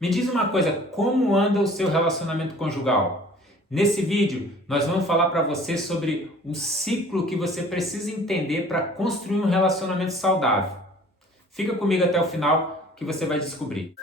Me diz uma coisa, como anda o seu relacionamento conjugal? Nesse vídeo, nós vamos falar para você sobre o ciclo que você precisa entender para construir um relacionamento saudável. Fica comigo até o final que você vai descobrir.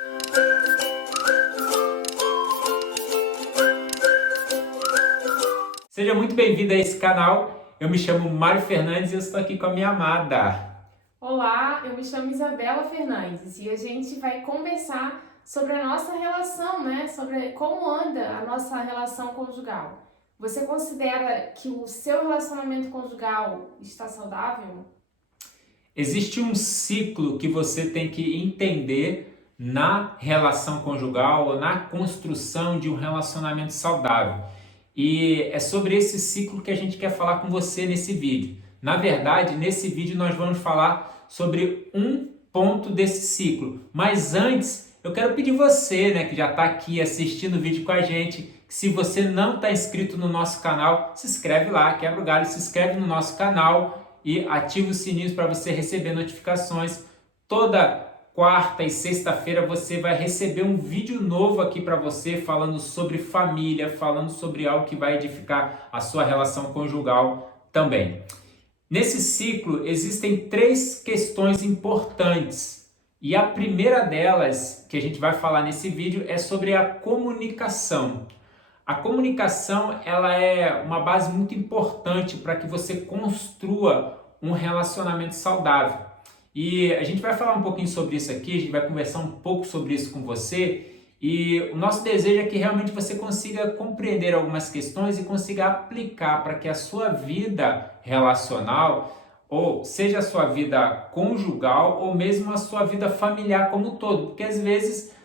Seja muito bem-vindo a esse canal. Eu me chamo Mário Fernandes e eu estou aqui com a minha amada. Olá, eu me chamo Isabela Fernandes e a gente vai conversar sobre a nossa relação, né? Sobre como anda a nossa relação conjugal. Você considera que o seu relacionamento conjugal está saudável? Existe um ciclo que você tem que entender na relação conjugal ou na construção de um relacionamento saudável. E é sobre esse ciclo que a gente quer falar com você nesse vídeo. Na verdade, nesse vídeo nós vamos falar sobre um ponto desse ciclo. Mas antes, eu quero pedir você, né, que já está aqui assistindo o vídeo com a gente, que se você não está inscrito no nosso canal, se inscreve lá, quebra o galho, se inscreve no nosso canal e ativa os sininhos para você receber notificações. Toda quarta e sexta-feira você vai receber um vídeo novo aqui para você falando sobre família, falando sobre algo que vai edificar a sua relação conjugal também. Nesse ciclo existem três questões importantes e a primeira delas que a gente vai falar nesse vídeo é sobre a comunicação. A comunicação ela é uma base muito importante para que você construa um relacionamento saudável. E a gente vai falar um pouquinho sobre isso aqui, a gente vai conversar um pouco sobre isso com você. E o nosso desejo é que realmente você consiga compreender algumas questões e consiga aplicar para que a sua vida relacional, ou seja a sua vida conjugal, ou mesmo a sua vida familiar como um todo, porque às vezes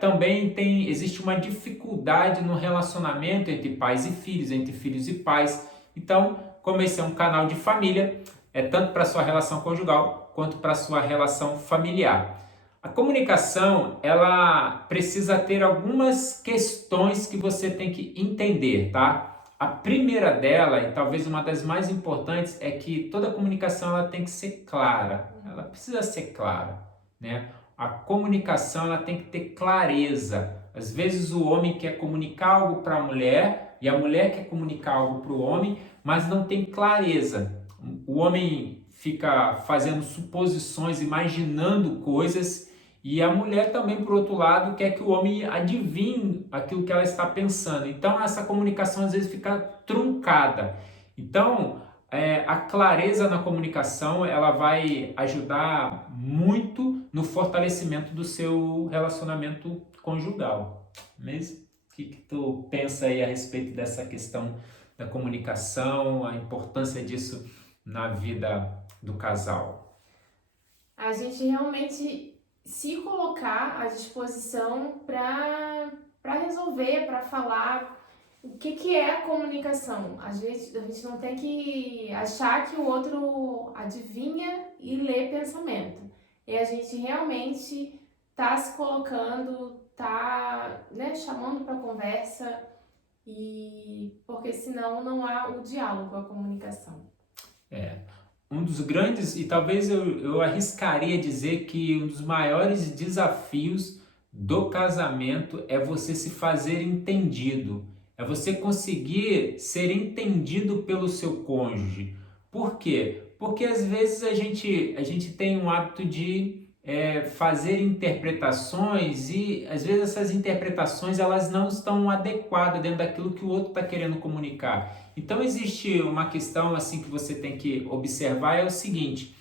também existe uma dificuldade no relacionamento entre pais e filhos, entre filhos e pais. Então, como esse é um canal de família, é tanto para a sua relação conjugal quanto para a sua relação familiar. A comunicação, ela precisa ter algumas questões que você tem que entender, tá? A primeira dela, e talvez uma das mais importantes, é que toda comunicação ela tem que ser clara. Ela precisa ser clara, né? A comunicação ela tem que ter clareza. Às vezes o homem quer comunicar algo para a mulher e a mulher quer comunicar algo para o homem, mas não tem clareza. O homem fica fazendo suposições, imaginando coisas, e a mulher também, por outro lado, quer que o homem adivinhe aquilo que ela está pensando. Então essa comunicação às vezes fica truncada. Então a clareza na comunicação ela vai ajudar muito no fortalecimento do seu relacionamento conjugal. Mesmo? O que tu pensa aí a respeito dessa questão da comunicação, a importância disso na vida do casal? A gente realmente se colocar à disposição para resolver, para falar. O que é a comunicação? Às vezes a gente não tem que achar que o outro adivinha e lê pensamento. E a gente realmente tá se colocando, tá, né, chamando para conversa, e porque senão não há o diálogo, a comunicação. É, um dos grandes, e talvez eu arriscaria dizer que um dos maiores desafios do casamento é você se fazer entendido, é você conseguir ser entendido pelo seu cônjuge. Por quê? Porque às vezes a gente tem um hábito de fazer interpretações e às vezes essas interpretações elas não estão adequadas dentro daquilo que o outro está querendo comunicar. Então existe uma questão assim que você tem que observar é o seguinte: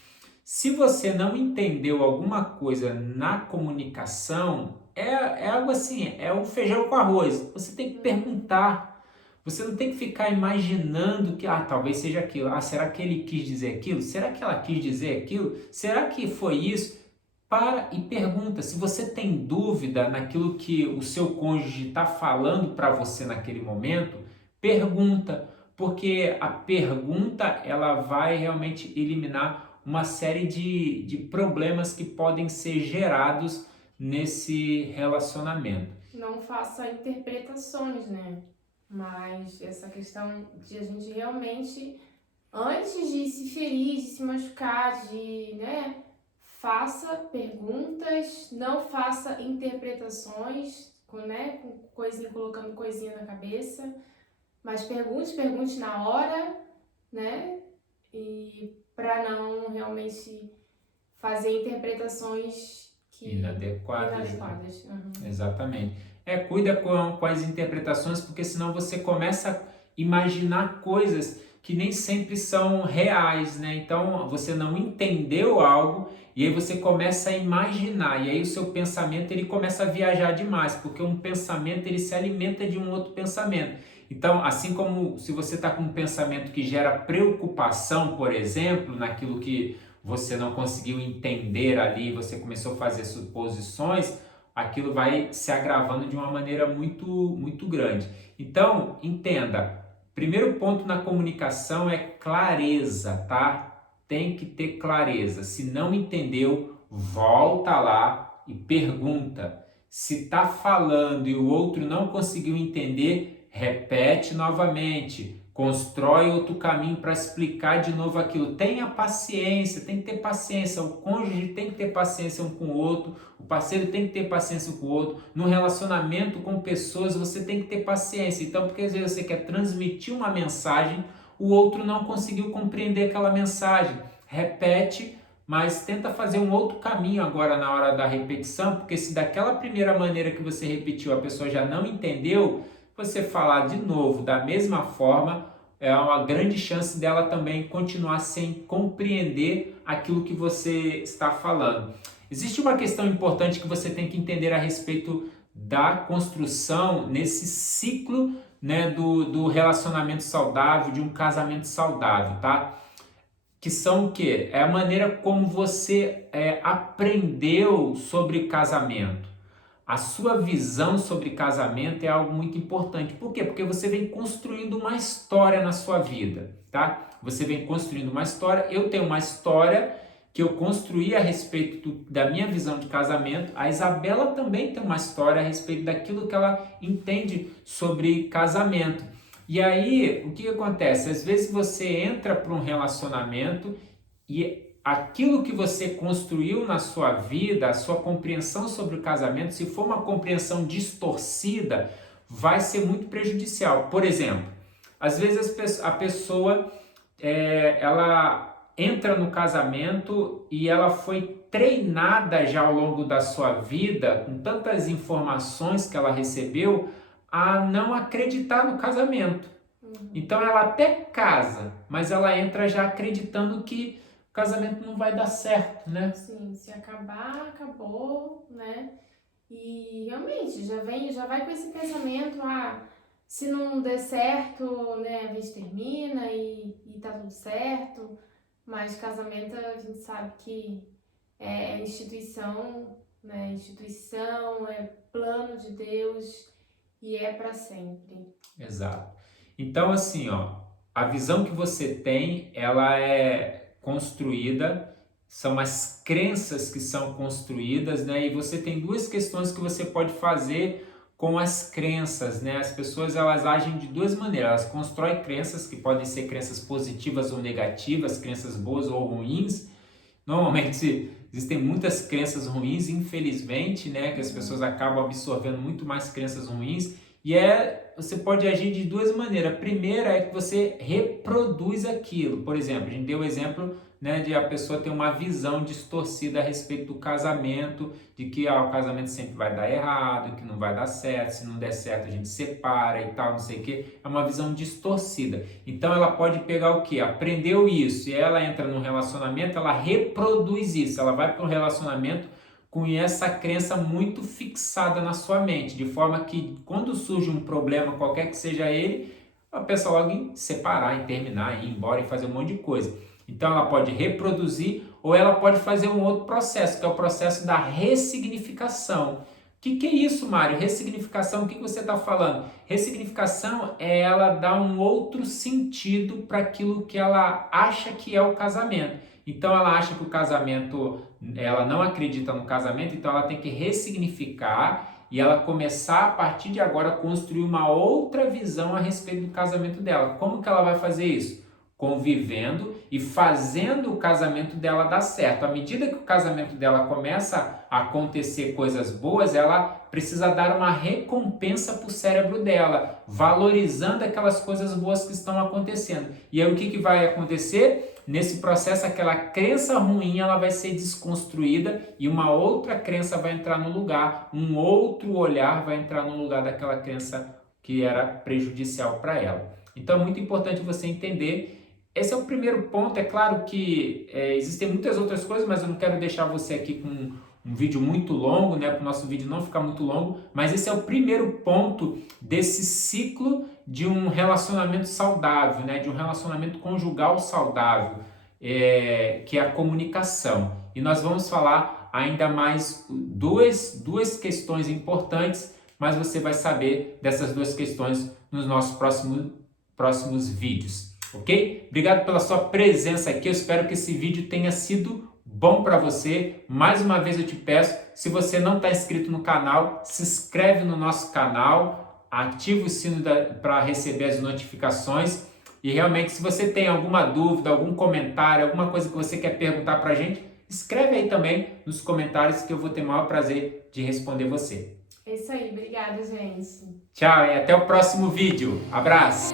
se você não entendeu alguma coisa na comunicação, é algo assim, é o feijão com arroz. Você tem que perguntar. Você não tem que ficar imaginando que talvez seja aquilo. Será que ele quis dizer aquilo? Será que ela quis dizer aquilo? Será que foi isso? Para e pergunta. Se você tem dúvida naquilo que o seu cônjuge está falando para você naquele momento, pergunta, porque a pergunta ela vai realmente eliminar uma série de problemas que podem ser gerados nesse relacionamento. Não faça interpretações, né? Mas essa questão de a gente realmente, antes de se ferir, de se machucar, de, né, faça perguntas, não faça interpretações, com coisinha, colocando coisinha na cabeça, mas pergunte na hora, né? E para não realmente fazer interpretações inadequadas, né? Uhum. Exatamente. Cuida com as interpretações, porque senão você começa a imaginar coisas que nem sempre são reais, né? Então você não entendeu algo e aí você começa a imaginar, e aí o seu pensamento ele começa a viajar demais, porque um pensamento ele se alimenta de um outro pensamento. Então, assim como se você está com um pensamento que gera preocupação, por exemplo, naquilo que você não conseguiu entender ali, você começou a fazer suposições, aquilo vai se agravando de uma maneira muito, muito grande. Então, entenda, primeiro ponto na comunicação é clareza, tá? Tem que ter clareza. Se não entendeu, volta lá e pergunta. Se tá falando e o outro não conseguiu entender, repete novamente. Constrói outro caminho para explicar de novo aquilo. Tenha paciência, tem que ter paciência. O cônjuge tem que ter paciência um com o outro, o parceiro tem que ter paciência um com o outro. No relacionamento com pessoas, você tem que ter paciência. Então, porque às vezes você quer transmitir uma mensagem, o outro não conseguiu compreender aquela mensagem. Repete, mas tenta fazer um outro caminho agora na hora da repetição, porque se daquela primeira maneira que você repetiu a pessoa já não entendeu, você falar de novo da mesma forma, é uma grande chance dela também continuar sem compreender aquilo que você está falando. Existe uma questão importante que você tem que entender a respeito da construção nesse ciclo, né, do relacionamento saudável, de um casamento saudável, tá? Que são o quê? É a maneira como você aprendeu sobre casamento. A sua visão sobre casamento é algo muito importante. Por quê? Porque você vem construindo uma história na sua vida, tá? Você vem construindo uma história. Eu tenho uma história que eu construí a respeito da minha visão de casamento. A Isabela também tem uma história a respeito daquilo que ela entende sobre casamento. E aí, o que acontece? Às vezes você entra para um relacionamento e aquilo que você construiu na sua vida, a sua compreensão sobre o casamento, se for uma compreensão distorcida, vai ser muito prejudicial. Por exemplo, às vezes a pessoa ela entra no casamento e ela foi treinada já ao longo da sua vida, com tantas informações que ela recebeu, a não acreditar no casamento. Então ela até casa, mas ela entra já acreditando que o casamento não vai dar certo, né? Sim, se acabar, acabou, né? E realmente, já vai com esse pensamento, se não der certo, né, a gente termina e tá tudo certo. Mas casamento a gente sabe que é instituição, né? Instituição, é plano de Deus e é para sempre. Exato. Então, assim, ó, a visão que você tem, ela é construída, são as crenças que são construídas, né? E você tem duas questões que você pode fazer com as crenças, né? As pessoas, elas agem de duas maneiras. Elas constroem crenças que podem ser crenças positivas ou negativas, crenças boas ou ruins. Normalmente existem muitas crenças ruins, infelizmente, né? Que as pessoas acabam absorvendo muito mais crenças ruins. E você pode agir de duas maneiras. A primeira é que você reproduz aquilo. Por exemplo, a gente deu o exemplo, né, de a pessoa ter uma visão distorcida a respeito do casamento, de que o casamento sempre vai dar errado, que não vai dar certo, se não der certo a gente separa e tal, não sei o que. É uma visão distorcida. Então ela pode pegar o que? Aprendeu isso e ela entra num relacionamento, ela reproduz isso, ela vai para um relacionamento com essa crença muito fixada na sua mente, de forma que quando surge um problema, qualquer que seja ele, a pessoa logo em separar, em terminar, ir embora e fazer um monte de coisa. Então ela pode reproduzir ou ela pode fazer um outro processo, que é o processo da ressignificação. O que é isso, Mário? Ressignificação, o que você está falando? Ressignificação é ela dar um outro sentido para aquilo que ela acha que é o casamento. Então ela acha que o casamento, ela não acredita no casamento, então ela tem que ressignificar e ela começar a partir de agora a construir uma outra visão a respeito do casamento dela. Como que ela vai fazer isso? Convivendo e fazendo o casamento dela dar certo. À medida que o casamento dela começa a acontecer coisas boas, ela precisa dar uma recompensa para o cérebro dela, valorizando aquelas coisas boas que estão acontecendo. E aí o que vai acontecer? Nesse processo, aquela crença ruim ela vai ser desconstruída e uma outra crença vai entrar no lugar, um outro olhar vai entrar no lugar daquela crença que era prejudicial para ela. Então é muito importante você entender. Esse é o primeiro ponto. É claro que existem muitas outras coisas, mas eu não quero deixar você aqui com um vídeo muito longo, né, para o nosso vídeo não ficar muito longo, mas esse é o primeiro ponto desse ciclo de um relacionamento saudável, né, de um relacionamento conjugal saudável, que é a comunicação. E nós vamos falar ainda mais duas questões importantes, mas você vai saber dessas duas questões nos nossos próximos vídeos, ok? Obrigado pela sua presença aqui, eu espero que esse vídeo tenha sido bom para você. Mais uma vez eu te peço, se você não está inscrito no canal, se inscreve no nosso canal, ativa o sino para receber as notificações e realmente se você tem alguma dúvida, algum comentário, alguma coisa que você quer perguntar para a gente, escreve aí também nos comentários que eu vou ter o maior prazer de responder você. É isso aí, obrigada, gente. Tchau e até o próximo vídeo. Abraço!